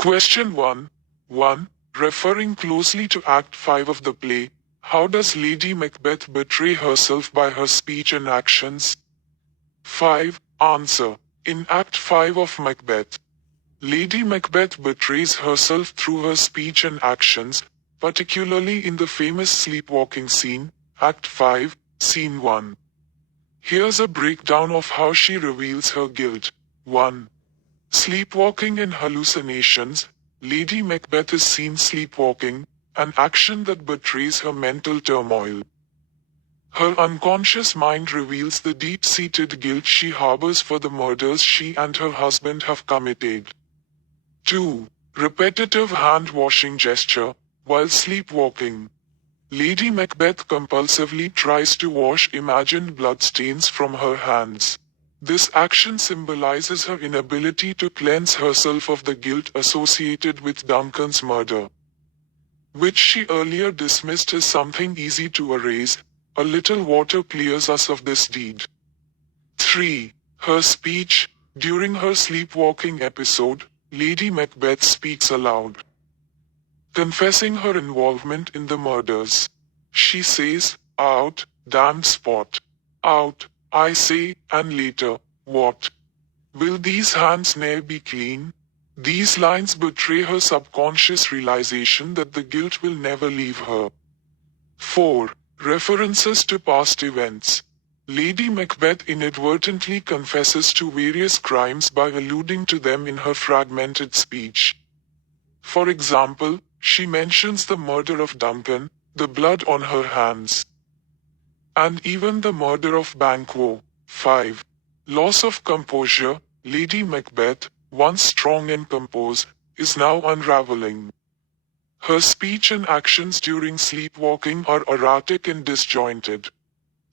Question 1. 1. Referring closely to Act 5 of the play, how does Lady Macbeth betray herself by her speech and actions? 5. Answer. In Act 5 of Macbeth, Lady Macbeth betrays herself through her speech and actions, particularly in the famous sleepwalking scene, Act 5, Scene 1. Here's a breakdown of how she reveals her guilt. 1. Sleepwalking and hallucinations. Lady Macbeth is seen sleepwalking, an action that betrays her mental turmoil. Her unconscious mind reveals the deep-seated guilt she harbors for the murders she and her husband have committed. 2. Repetitive hand-washing gesture. While sleepwalking, Lady Macbeth compulsively tries to wash imagined bloodstains from her hands. This action symbolizes her inability to cleanse herself of the guilt associated with Duncan's murder, which she earlier dismissed as something easy to erase. A little water clears us of this deed. 3. Her speech. During her sleepwalking episode, Lady Macbeth speaks aloud, confessing her involvement in the murders. She says, "Out, damned spot. Out, I say," and later, "What? Will these hands ne'er be clean?" These lines betray her subconscious realization that the guilt will never leave her. 4. References to past events. Lady Macbeth inadvertently confesses to various crimes by alluding to them in her fragmented speech. For example, she mentions the murder of Duncan, the blood on her hands, and even the murder of Banquo. 5. Loss of composure. Lady Macbeth, once strong and composed, is now unraveling. Her speech and actions during sleepwalking are erratic and disjointed,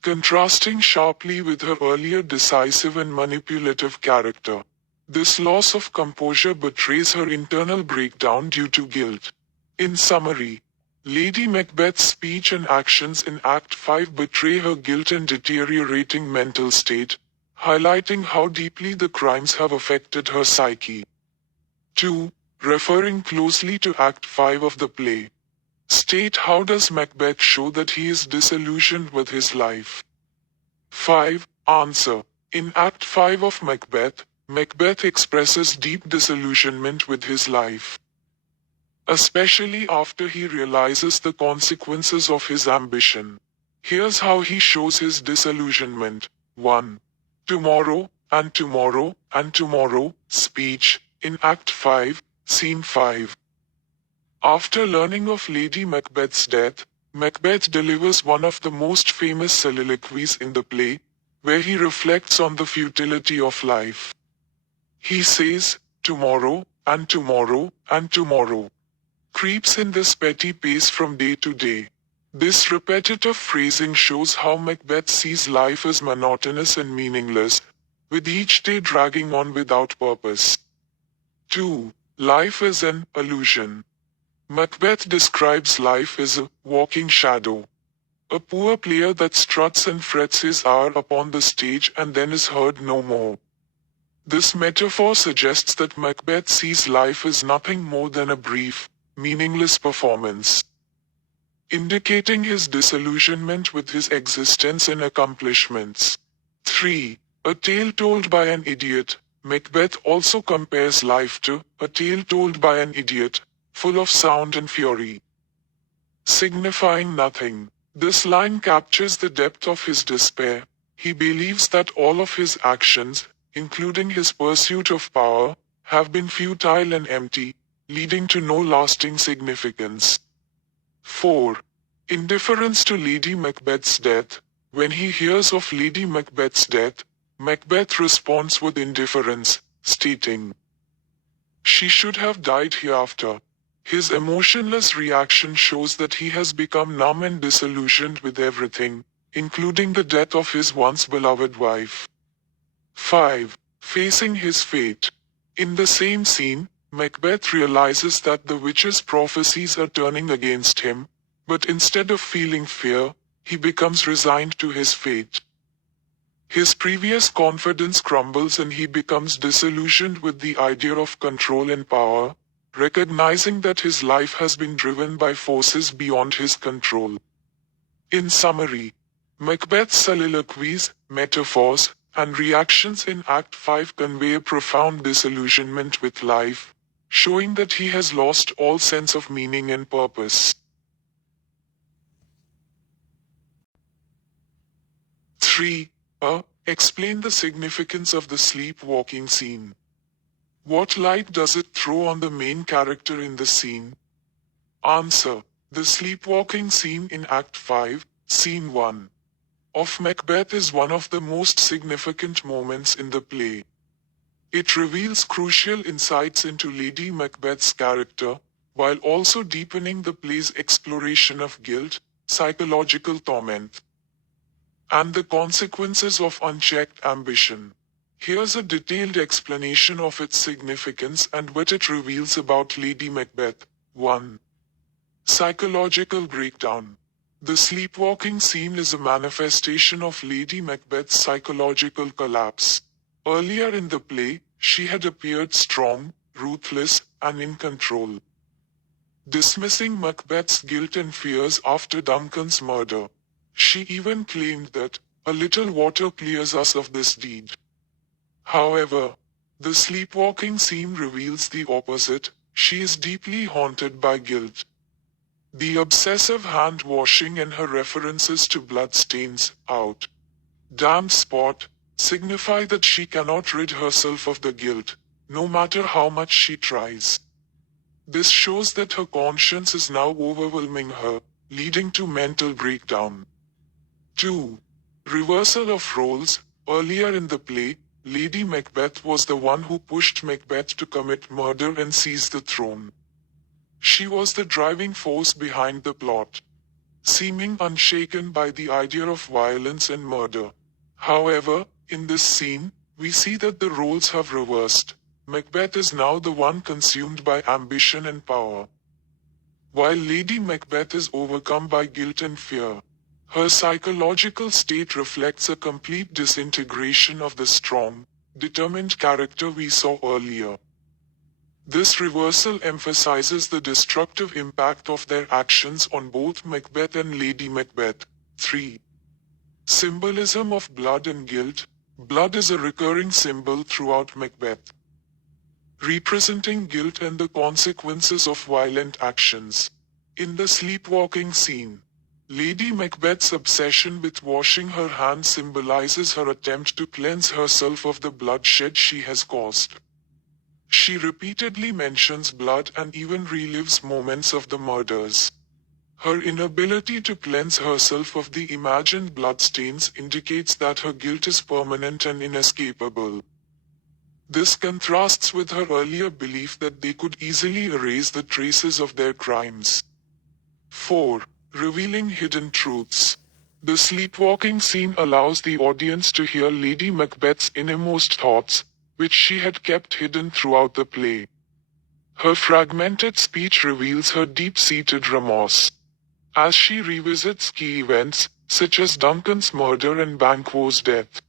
contrasting sharply with her earlier decisive and manipulative character. This loss of composure betrays her internal breakdown due to guilt. In summary, Lady Macbeth's speech and actions in Act 5 betray her guilt and deteriorating mental state, highlighting how deeply the crimes have affected her psyche. 2. Referring closely to Act 5 of the play. State, how does Macbeth show that he is disillusioned with his life? 5. Answer. In Act 5 of Macbeth, Macbeth expresses deep disillusionment with his life, especially after he realizes the consequences of his ambition. Here's how he shows his disillusionment. 1. Tomorrow, and tomorrow, and tomorrow, speech, in Act 5, Scene 5. After learning of Lady Macbeth's death, Macbeth delivers one of the most famous soliloquies in the play, where he reflects on the futility of life. He says, "Tomorrow, and tomorrow, and tomorrow," creeps in this petty pace from day to day. This repetitive phrasing shows how Macbeth sees life as monotonous and meaningless, with each day dragging on without purpose. 2. Life is an illusion. Macbeth describes life as a walking shadow, a poor player that struts and frets his hour upon the stage and then is heard no more. This metaphor suggests that Macbeth sees life as nothing more than a brief, meaningless performance, indicating his disillusionment with his existence and accomplishments. 3. A tale told by an idiot. Macbeth also compares life to a tale told by an idiot, full of sound and fury, signifying nothing. This line captures the depth of his despair. He believes that all of his actions, including his pursuit of power, have been futile and empty, leading to no lasting significance. 4. Indifference to Lady Macbeth's death. When he hears of Lady Macbeth's death, Macbeth responds with indifference, stating, "She should have died hereafter." His emotionless reaction shows that he has become numb and disillusioned with everything, including the death of his once beloved wife. 5. Facing his fate. In the same scene, Macbeth realizes that the witch's prophecies are turning against him, but instead of feeling fear, he becomes resigned to his fate. His previous confidence crumbles and he becomes disillusioned with the idea of control and power, recognizing that his life has been driven by forces beyond his control. In summary, Macbeth's soliloquies, metaphors, and reactions in Act 5 convey a profound disillusionment with life, showing that he has lost all sense of meaning and purpose. 3. Explain the significance of the sleepwalking scene. What light does it throw on the main character in the scene? Answer. The sleepwalking scene in Act 5, Scene 1 of Macbeth is one of the most significant moments in the play. It reveals crucial insights into Lady Macbeth's character, while also deepening the play's exploration of guilt, psychological torment, and the consequences of unchecked ambition. Here's a detailed explanation of its significance and what it reveals about Lady Macbeth. 1. Psychological breakdown. The sleepwalking scene is a manifestation of Lady Macbeth's psychological collapse. Earlier in the play, she had appeared strong, ruthless, and in control, dismissing Macbeth's guilt and fears after Duncan's murder. She even claimed that, "A little water clears us of this deed." However, the sleepwalking scene reveals the opposite. She is deeply haunted by guilt. The obsessive hand-washing and her references to bloodstains, out, damp spot, signify that she cannot rid herself of the guilt, no matter how much she tries. This shows that her conscience is now overwhelming her, leading to mental breakdown. 2. Reversal of roles. Earlier in the play, Lady Macbeth was the one who pushed Macbeth to commit murder and seize the throne. She was the driving force behind the plot, seeming unshaken by the idea of violence and murder. However, in this scene, we see that the roles have reversed. Macbeth is now the one consumed by ambition and power, while Lady Macbeth is overcome by guilt and fear. Her psychological state reflects a complete disintegration of the strong, determined character we saw earlier. This reversal emphasizes the destructive impact of their actions on both Macbeth and Lady Macbeth. 3. Symbolism of blood and guilt. Blood is a recurring symbol throughout Macbeth, representing guilt and the consequences of violent actions. In the sleepwalking scene, Lady Macbeth's obsession with washing her hands symbolizes her attempt to cleanse herself of the bloodshed she has caused. She repeatedly mentions blood and even relives moments of the murders. Her inability to cleanse herself of the imagined bloodstains indicates that her guilt is permanent and inescapable. This contrasts with her earlier belief that they could easily erase the traces of their crimes. 4. Revealing hidden truths. The sleepwalking scene allows the audience to hear Lady Macbeth's innermost thoughts, which she had kept hidden throughout the play. Her fragmented speech reveals her deep-seated remorse, as she revisits key events, such as Duncan's murder and Banquo's death.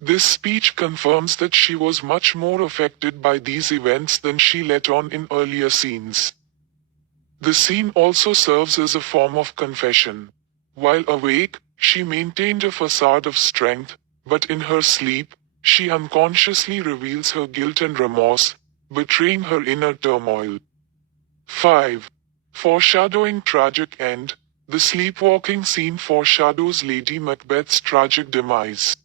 This speech confirms that she was much more affected by these events than she let on in earlier scenes. The scene also serves as a form of confession. While awake, she maintained a facade of strength, but in her sleep, she unconsciously reveals her guilt and remorse, betraying her inner turmoil. 5. Foreshadowing tragic end. The sleepwalking scene foreshadows Lady Macbeth's tragic demise.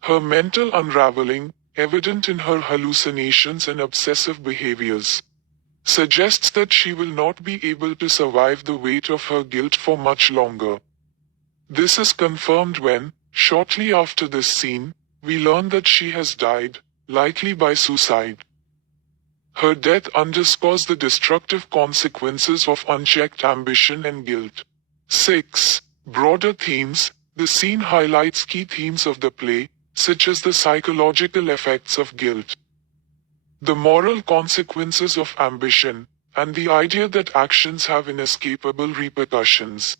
Her mental unraveling, evident in her hallucinations and obsessive behaviors, suggests that she will not be able to survive the weight of her guilt for much longer. This is confirmed when, shortly after this scene, we learn that she has died, likely by suicide. Her death underscores the destructive consequences of unchecked ambition and guilt. 6. Broader themes. The scene highlights key themes of the play, such as the psychological effects of guilt, the moral consequences of ambition, and the idea that actions have inescapable repercussions.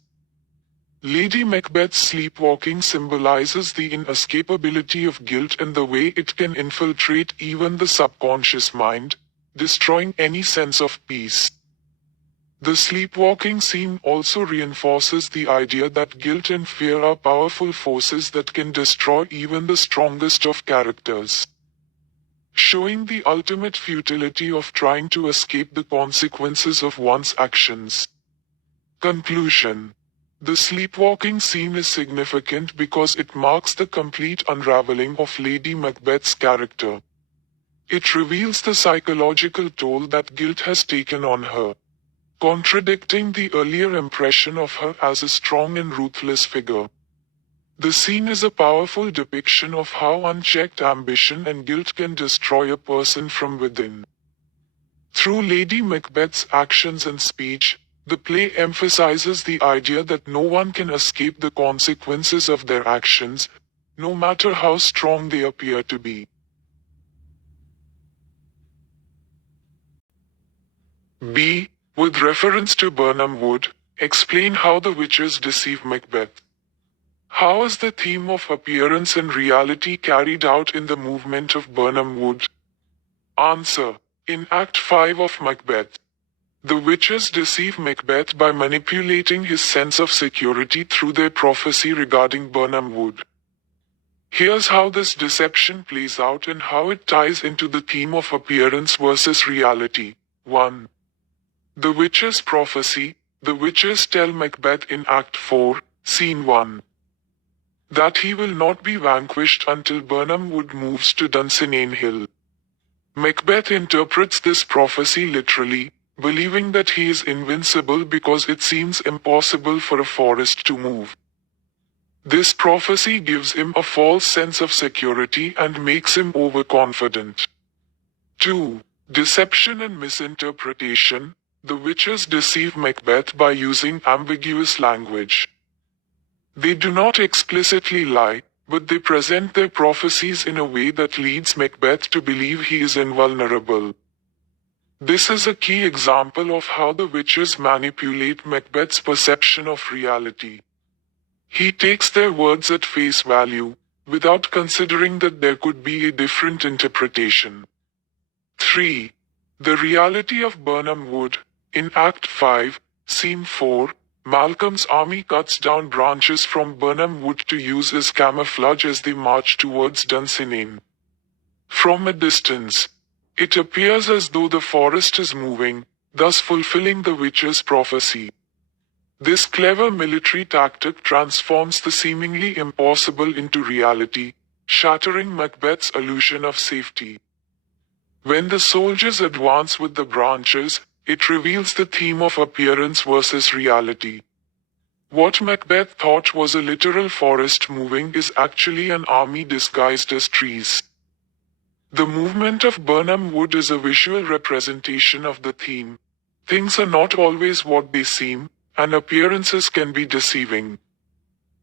Lady Macbeth's sleepwalking symbolizes the inescapability of guilt and the way it can infiltrate even the subconscious mind, destroying any sense of peace. The sleepwalking scene also reinforces the idea that guilt and fear are powerful forces that can destroy even the strongest of characters, showing the ultimate futility of trying to escape the consequences of one's actions. Conclusion. The sleepwalking scene is significant because it marks the complete unraveling of Lady Macbeth's character. It reveals the psychological toll that guilt has taken on her, contradicting the earlier impression of her as a strong and ruthless figure. The scene is a powerful depiction of how unchecked ambition and guilt can destroy a person from within. Through Lady Macbeth's actions and speech, the play emphasizes the idea that no one can escape the consequences of their actions, no matter how strong they appear to be. B. With reference to Birnam Wood, explain how the witches deceive Macbeth. How is the theme of appearance and reality carried out in the movement of Birnam Wood? Answer. In Act 5 of Macbeth, the witches deceive Macbeth by manipulating his sense of security through their prophecy regarding Birnam Wood. Here's how this deception plays out and how it ties into the theme of appearance versus reality. 1. The witches' prophecy. The witches tell Macbeth in Act 4, Scene 1, that he will not be vanquished until Birnam Wood moves to Dunsinane Hill. Macbeth interprets this prophecy literally, believing that he is invincible because it seems impossible for a forest to move. This prophecy gives him a false sense of security and makes him overconfident. 2. Deception and misinterpretation. The witches deceive Macbeth by using ambiguous language. They do not explicitly lie, but they present their prophecies in a way that leads Macbeth to believe he is invulnerable. This is a key example of how the witches manipulate Macbeth's perception of reality. He takes their words at face value, without considering that there could be a different interpretation. 3. The reality of Birnam Wood. In Act 5, Scene 4, Malcolm's army cuts down branches from Birnam Wood to use as camouflage as they march towards Dunsinane. From a distance, it appears as though the forest is moving, thus fulfilling the witch's prophecy. This clever military tactic transforms the seemingly impossible into reality, shattering Macbeth's illusion of safety. When the soldiers advance with the branches, it reveals the theme of appearance versus reality. What Macbeth thought was a literal forest moving is actually an army disguised as trees. The movement of Birnam Wood is a visual representation of the theme. Things are not always what they seem, and appearances can be deceiving.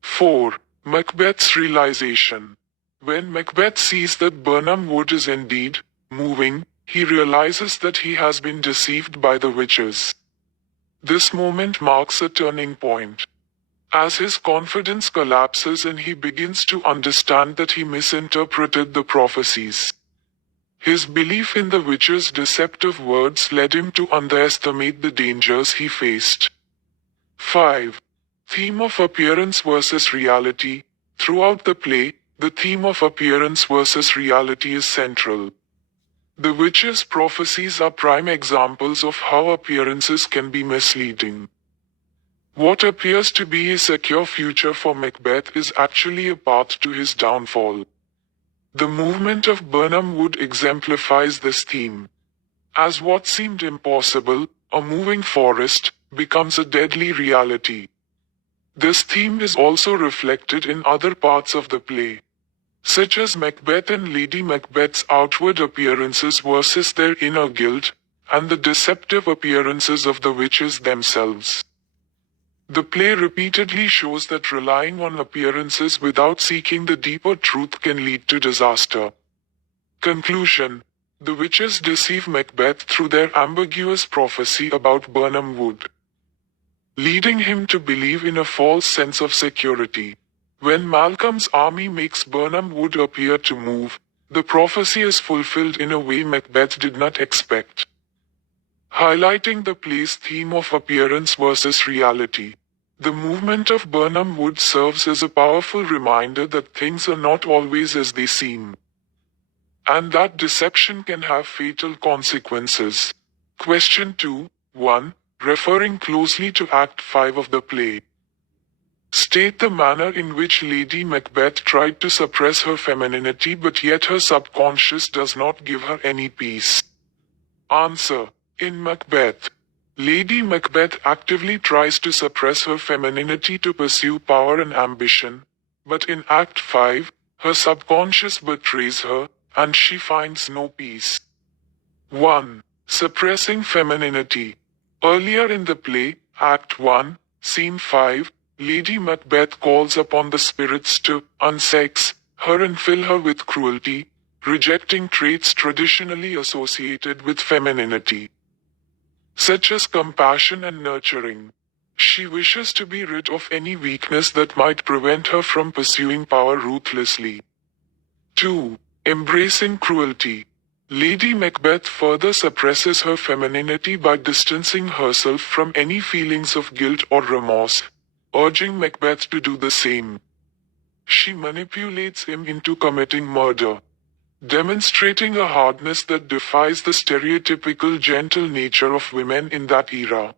4. Macbeth's realization. When Macbeth sees that Birnam Wood is indeed moving, he realizes that he has been deceived by the witches. This moment marks a turning point, as his confidence collapses and he begins to understand that he misinterpreted the prophecies. His belief in the witches' deceptive words led him to underestimate the dangers he faced. 5. Theme of appearance versus reality. Throughout the play, the theme of appearance versus reality is central. The witches' prophecies are prime examples of how appearances can be misleading. What appears to be a secure future for Macbeth is actually a path to his downfall. The movement of Birnam Wood exemplifies this theme. As what seemed impossible, a moving forest, becomes a deadly reality. This theme is also reflected in other parts of the play, such as Macbeth and Lady Macbeth's outward appearances versus their inner guilt, and the deceptive appearances of the witches themselves. The play repeatedly shows that relying on appearances without seeking the deeper truth can lead to disaster. Conclusion. The witches deceive Macbeth through their ambiguous prophecy about Birnam Wood, leading him to believe in a false sense of security. When Malcolm's army makes Birnam Wood appear to move, The prophecy is fulfilled in a way Macbeth did not expect, highlighting the play's theme of appearance versus reality. The movement of Birnam Wood serves as a powerful reminder that things are not always as they seem, and that deception can have fatal consequences. Question 2. 1. Referring closely to Act 5 of the play. State the manner in which Lady Macbeth tried to suppress her femininity, but yet her subconscious does not give her any peace. Answer. In Macbeth, Lady Macbeth actively tries to suppress her femininity to pursue power and ambition, but in Act 5, her subconscious betrays her, and she finds no peace. 1. Suppressing femininity. Earlier in the play, Act 1, Scene 5, Lady Macbeth calls upon the spirits to unsex her and fill her with cruelty, rejecting traits traditionally associated with femininity, such as compassion and nurturing. She wishes to be rid of any weakness that might prevent her from pursuing power ruthlessly. 2. Embracing cruelty. Lady Macbeth further suppresses her femininity by distancing herself from any feelings of guilt or remorse, urging Macbeth to do the same. She manipulates him into committing murder, demonstrating a hardness that defies the stereotypical gentle nature of women in that era.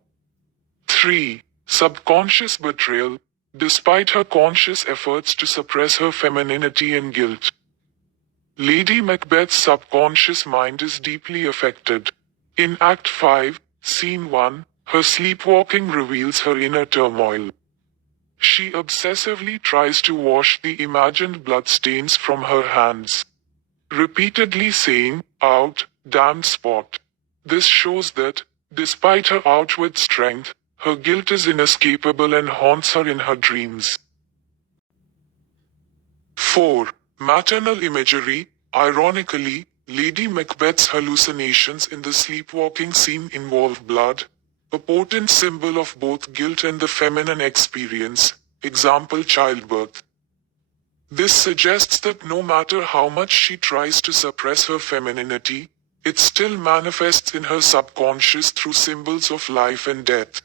3. Subconscious betrayal. Despite her conscious efforts to suppress her femininity and guilt, Lady Macbeth's subconscious mind is deeply affected. In Act 5, Scene 1, her sleepwalking reveals her inner turmoil. She obsessively tries to wash the imagined bloodstains from her hands, repeatedly saying, "Out, damned spot." This shows that, despite her outward strength, her guilt is inescapable and haunts her in her dreams. 4. Maternal imagery. Ironically, Lady Macbeth's hallucinations in the sleepwalking scene involve blood, a potent symbol of both guilt and the feminine experience, example childbirth. This suggests that no matter how much she tries to suppress her femininity, it still manifests in her subconscious through symbols of life and death.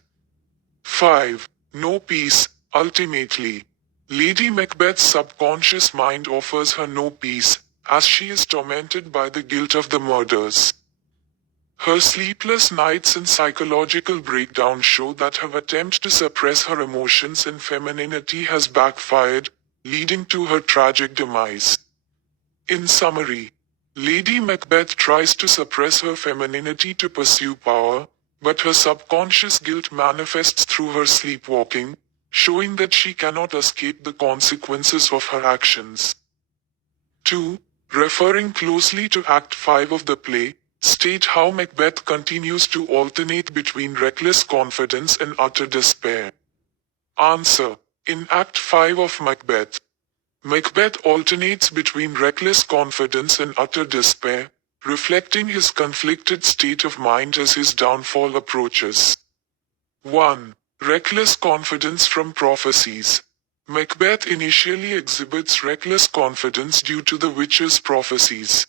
5. No peace. Ultimately, Lady Macbeth's subconscious mind offers her no peace, as she is tormented by the guilt of the murders. Her sleepless nights and psychological breakdown show that her attempt to suppress her emotions and femininity has backfired, leading to her tragic demise. In summary, Lady Macbeth tries to suppress her femininity to pursue power, but her subconscious guilt manifests through her sleepwalking, showing that she cannot escape the consequences of her actions. 2. Referring closely to Act 5 of the play, state how Macbeth continues to alternate between reckless confidence and utter despair. Answer. In Act 5 of Macbeth, Macbeth alternates between reckless confidence and utter despair, reflecting his conflicted state of mind as his downfall approaches. 1. Reckless confidence from prophecies. Macbeth initially exhibits reckless confidence due to the witches' prophecies.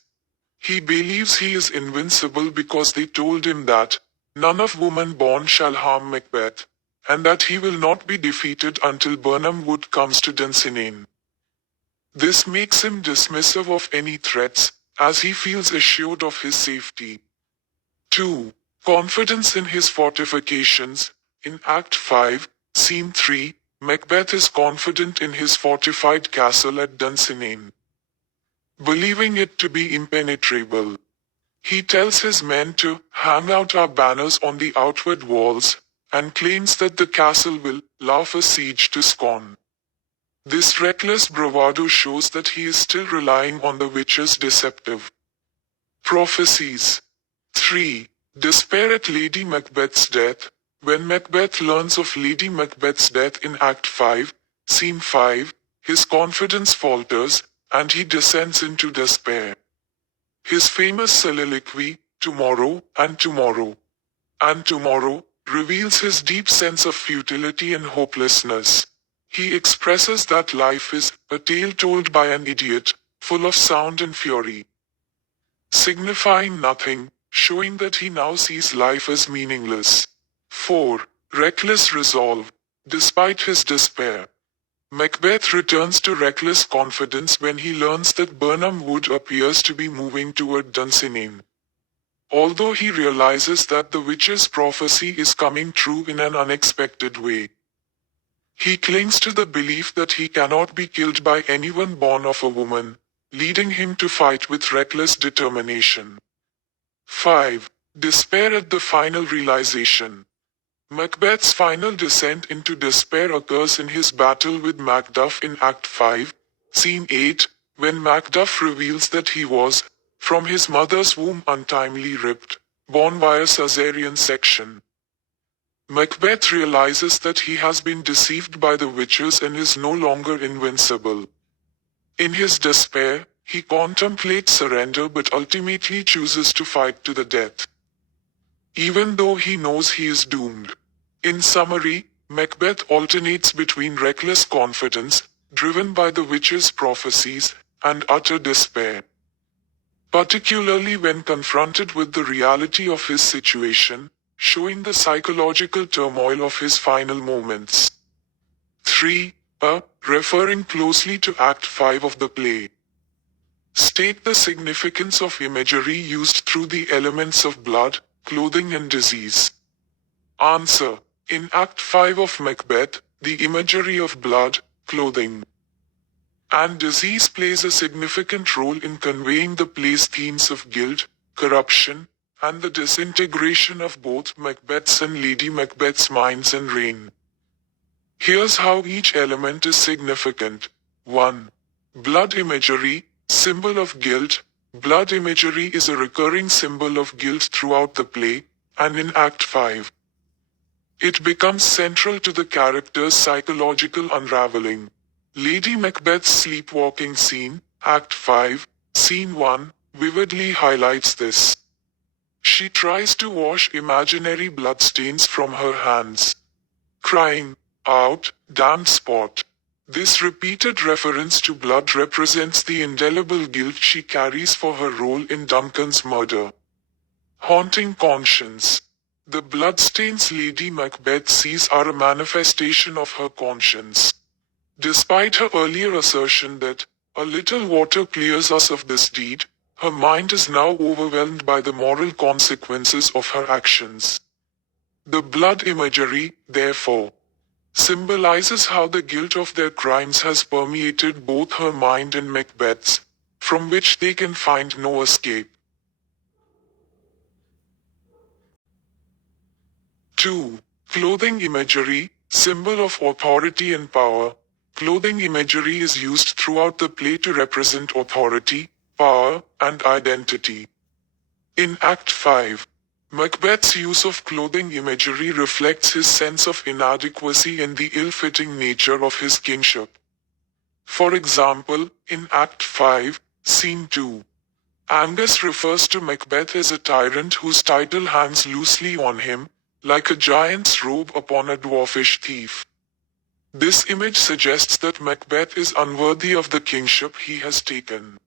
He believes he is invincible because they told him that none of woman born shall harm Macbeth, and that he will not be defeated until Birnam Wood comes to Dunsinane. This makes him dismissive of any threats, as he feels assured of his safety. 2. Confidence in his fortifications. In Act 5, Scene 3, Macbeth is confident in his fortified castle at Dunsinane, believing it to be impenetrable. He tells his men to hang out our banners on the outward walls, and claims that the castle will laugh a siege to scorn. This reckless bravado shows that he is still relying on the witches' deceptive prophecies. 3. Despair at Lady Macbeth's death. When Macbeth learns of Lady Macbeth's death in Act 5, Scene 5, his confidence falters, and he descends into despair. His famous soliloquy, "Tomorrow, and tomorrow, and tomorrow," reveals his deep sense of futility and hopelessness. He expresses that life is a tale told by an idiot, full of sound and fury. signifying nothing, showing that he now sees life as meaningless. 4. Reckless resolve. Despite his despair, Macbeth returns to reckless confidence when he learns that Birnam Wood appears to be moving toward Dunsinane. Although he realizes that the witch's prophecy is coming true in an unexpected way, he clings to the belief that he cannot be killed by anyone born of a woman, leading him to fight with reckless determination. 5. Despair at the final realization. Macbeth's final descent into despair occurs in his battle with Macduff in Act 5, Scene 8, when Macduff reveals that he was, from his mother's womb untimely ripped, born via caesarean section. Macbeth realizes that he has been deceived by the witches and is no longer invincible. In his despair, he contemplates surrender but ultimately chooses to fight to the death, even though he knows he is doomed. In summary, Macbeth alternates between reckless confidence, driven by the witch's prophecies, and utter despair, particularly when confronted with the reality of his situation, showing the psychological turmoil of his final moments. 3. Referring closely to Act 5 of the play. State the significance of imagery used through the elements of blood, clothing and disease. Answer. In Act 5 of Macbeth, the imagery of blood, clothing, and disease plays a significant role in conveying the play's themes of guilt, corruption, and the disintegration of both Macbeth's and Lady Macbeth's minds and reign. Here's how each element is significant. 1. Blood imagery, symbol of guilt. Blood imagery is a recurring symbol of guilt throughout the play, and in Act 5, it becomes central to the character's psychological unraveling. Lady Macbeth's sleepwalking scene, Act 5, Scene 1, vividly highlights this. She tries to wash imaginary bloodstains from her hands, crying out, "Damned spot." This repeated reference to blood represents the indelible guilt she carries for her role in Duncan's murder. Haunting conscience. The bloodstains Lady Macbeth sees are a manifestation of her conscience. Despite her earlier assertion that a little water clears us of this deed, her mind is now overwhelmed by the moral consequences of her actions. The blood imagery, therefore, symbolizes how the guilt of their crimes has permeated both her mind and Macbeth's, from which they can find no escape. 2. Clothing imagery, symbol of authority and power. Clothing imagery is used throughout the play to represent authority, power, and identity. In Act 5, Macbeth's use of clothing imagery reflects his sense of inadequacy and the ill-fitting nature of his kingship. For example, in Act 5, Scene 2, Angus refers to Macbeth as a tyrant whose title hangs loosely on him, like a giant's robe upon a dwarfish thief. This image suggests that Macbeth is unworthy of the kingship he has taken,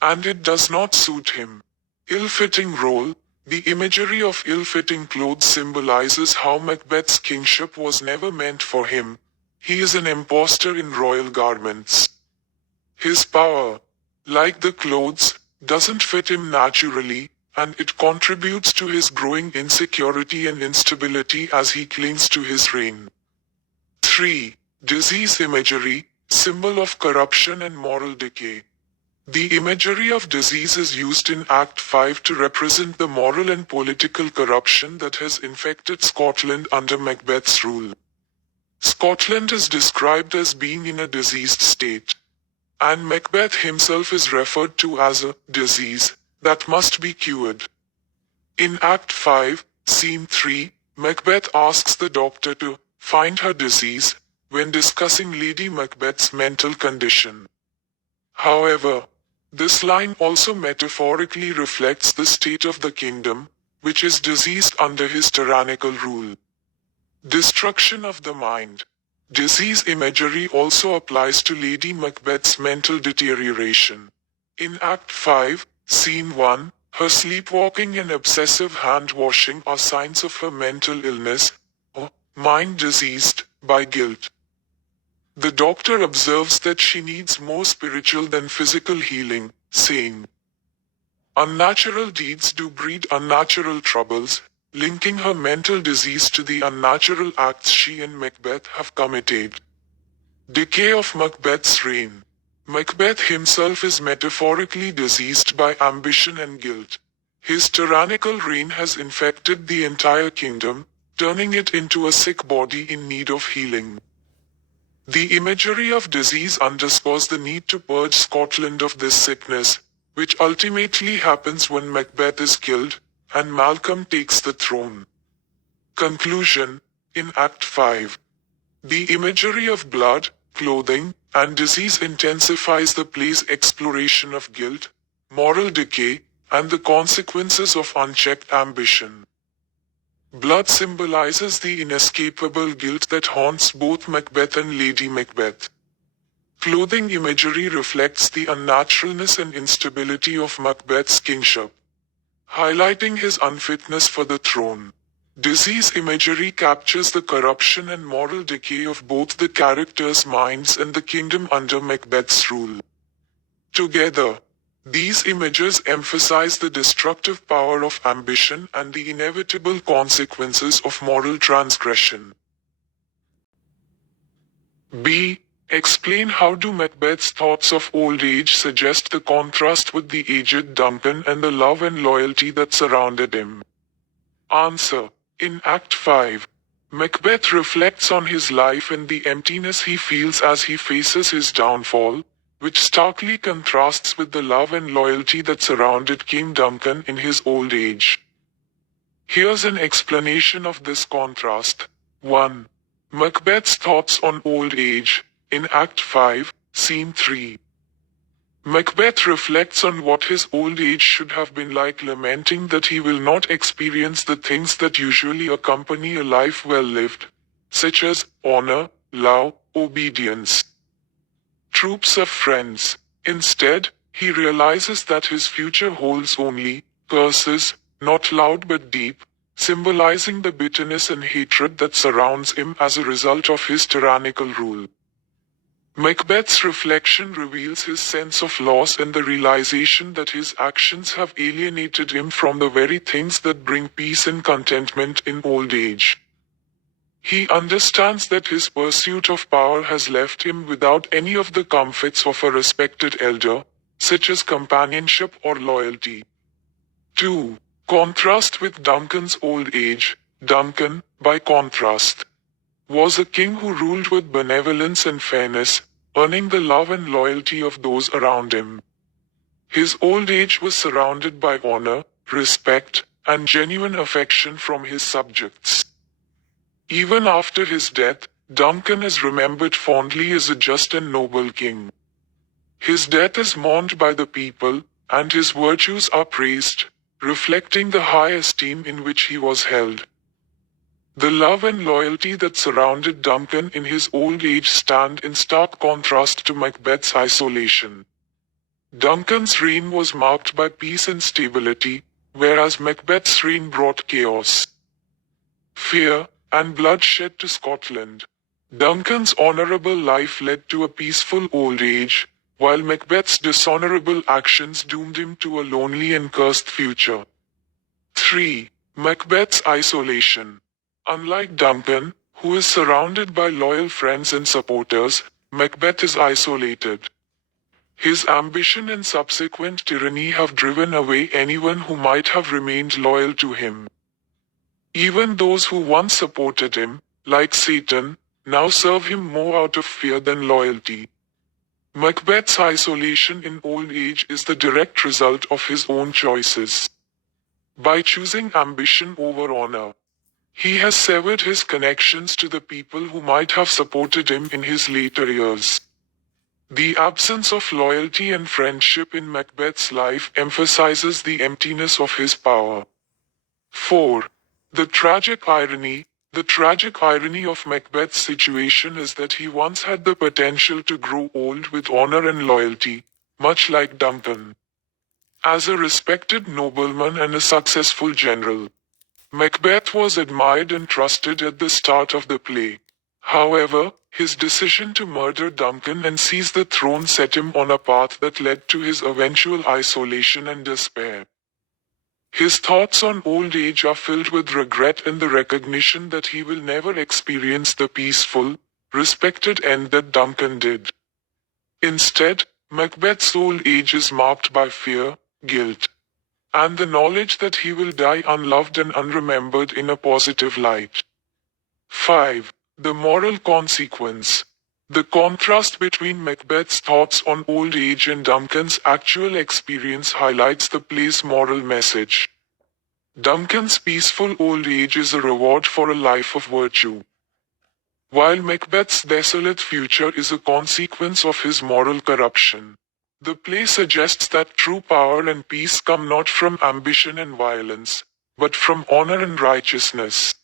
and it does not suit him. Ill-fitting role. The imagery of ill-fitting clothes symbolizes how Macbeth's kingship was never meant for him. He is an impostor in royal garments. His power, like the clothes, doesn't fit him naturally, and it contributes to his growing insecurity and instability as he clings to his reign. 3. Disease imagery, symbol of corruption and moral decay. The imagery of disease is used in Act 5 to represent the moral and political corruption that has infected Scotland under Macbeth's rule. Scotland is described as being in a diseased state, and Macbeth himself is referred to as a disease that must be cured. In Act 5, Scene 3, Macbeth asks the doctor to find her disease when discussing Lady Macbeth's mental condition. However, this line also metaphorically reflects the state of the kingdom, which is diseased under his tyrannical rule. Destruction of the mind. Disease imagery also applies to Lady Macbeth's mental deterioration. In Act 5, Scene 1. Her sleepwalking and obsessive hand-washing are signs of her mental illness, or mind diseased by guilt. The doctor observes that she needs more spiritual than physical healing, saying, "Unnatural deeds do breed unnatural troubles," linking her mental disease to the unnatural acts she and Macbeth have committed. Decay of Macbeth's reign. Macbeth himself is metaphorically diseased by ambition and guilt. His tyrannical reign has infected the entire kingdom, turning it into a sick body in need of healing. The imagery of disease underscores the need to purge Scotland of this sickness, which ultimately happens when Macbeth is killed, and Malcolm takes the throne. Conclusion. In Act 5. The imagery of blood, clothing, and disease intensifies the play's exploration of guilt, moral decay, and the consequences of unchecked ambition. Blood symbolizes the inescapable guilt that haunts both Macbeth and Lady Macbeth. Clothing imagery reflects the unnaturalness and instability of Macbeth's kingship, highlighting his unfitness for the throne. Disease imagery captures the corruption and moral decay of both the characters' minds and the kingdom under Macbeth's rule. Together, these images emphasize the destructive power of ambition and the inevitable consequences of moral transgression. B. Explain how do Macbeth's thoughts of old age suggest the contrast with the aged Duncan and the love and loyalty that surrounded him? Answer. In Act 5, Macbeth reflects on his life and the emptiness he feels as he faces his downfall, which starkly contrasts with the love and loyalty that surrounded King Duncan in his old age. Here's an explanation of this contrast. 1. Macbeth's thoughts on old age. In Act 5, Scene 3. Macbeth reflects on what his old age should have been like, lamenting that he will not experience the things that usually accompany a life well lived, such as honor, love, obedience, troops of friends. Instead, he realizes that his future holds only curses, not loud but deep, symbolizing the bitterness and hatred that surrounds him as a result of his tyrannical rule. Macbeth's reflection reveals his sense of loss and the realization that his actions have alienated him from the very things that bring peace and contentment in old age. He understands that his pursuit of power has left him without any of the comforts of a respected elder, such as companionship or loyalty. 2. Contrast with Duncan's old age. Duncan, by contrast, was a king who ruled with benevolence and fairness, earning the love and loyalty of those around him. His old age was surrounded by honor, respect, and genuine affection from his subjects. Even after his death, Duncan is remembered fondly as a just and noble king. His death is mourned by the people, and his virtues are praised, reflecting the high esteem in which he was held. The love and loyalty that surrounded Duncan in his old age stand in stark contrast to Macbeth's isolation. Duncan's reign was marked by peace and stability, whereas Macbeth's reign brought chaos, fear, and bloodshed to Scotland. Duncan's honorable life led to a peaceful old age, while Macbeth's dishonorable actions doomed him to a lonely and cursed future. 3. Macbeth's isolation. Unlike Duncan, who is surrounded by loyal friends and supporters, Macbeth is isolated. His ambition and subsequent tyranny have driven away anyone who might have remained loyal to him. Even those who once supported him, like Satan, now serve him more out of fear than loyalty. Macbeth's isolation in old age is the direct result of his own choices. By choosing ambition over honor, he has severed his connections to the people who might have supported him in his later years. The absence of loyalty and friendship in Macbeth's life emphasizes the emptiness of his power. 4. The tragic irony. The tragic irony of Macbeth's situation is that he once had the potential to grow old with honor and loyalty, much like Duncan. As a respected nobleman and a successful general, Macbeth was admired and trusted at the start of the play. However, his decision to murder Duncan and seize the throne set him on a path that led to his eventual isolation and despair. His thoughts on old age are filled with regret and the recognition that he will never experience the peaceful, respected end that Duncan did. Instead, Macbeth's old age is marked by fear, guilt, and the knowledge that he will die unloved and unremembered in a positive light. 5. The moral consequence. The contrast between Macbeth's thoughts on old age and Duncan's actual experience highlights the play's moral message. Duncan's peaceful old age is a reward for a life of virtue, while Macbeth's desolate future is a consequence of his moral corruption. The play suggests that true power and peace come not from ambition and violence, but from honor and righteousness.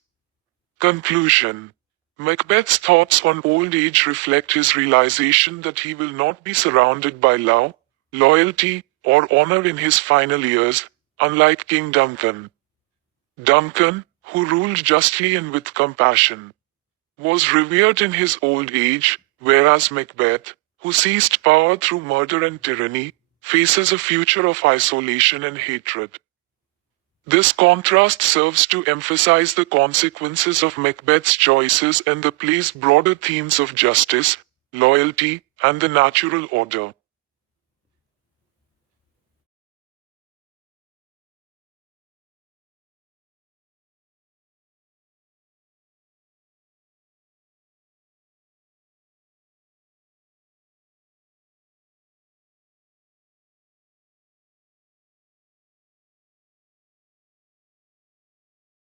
Conclusion. Macbeth's thoughts on old age reflect his realization that he will not be surrounded by love, loyalty, or honor in his final years, unlike King Duncan. Duncan, who ruled justly and with compassion, was revered in his old age, whereas Macbeth, who seized power through murder and tyranny, faces a future of isolation and hatred. This contrast serves to emphasize the consequences of Macbeth's choices and the play's broader themes of justice, loyalty, and the natural order.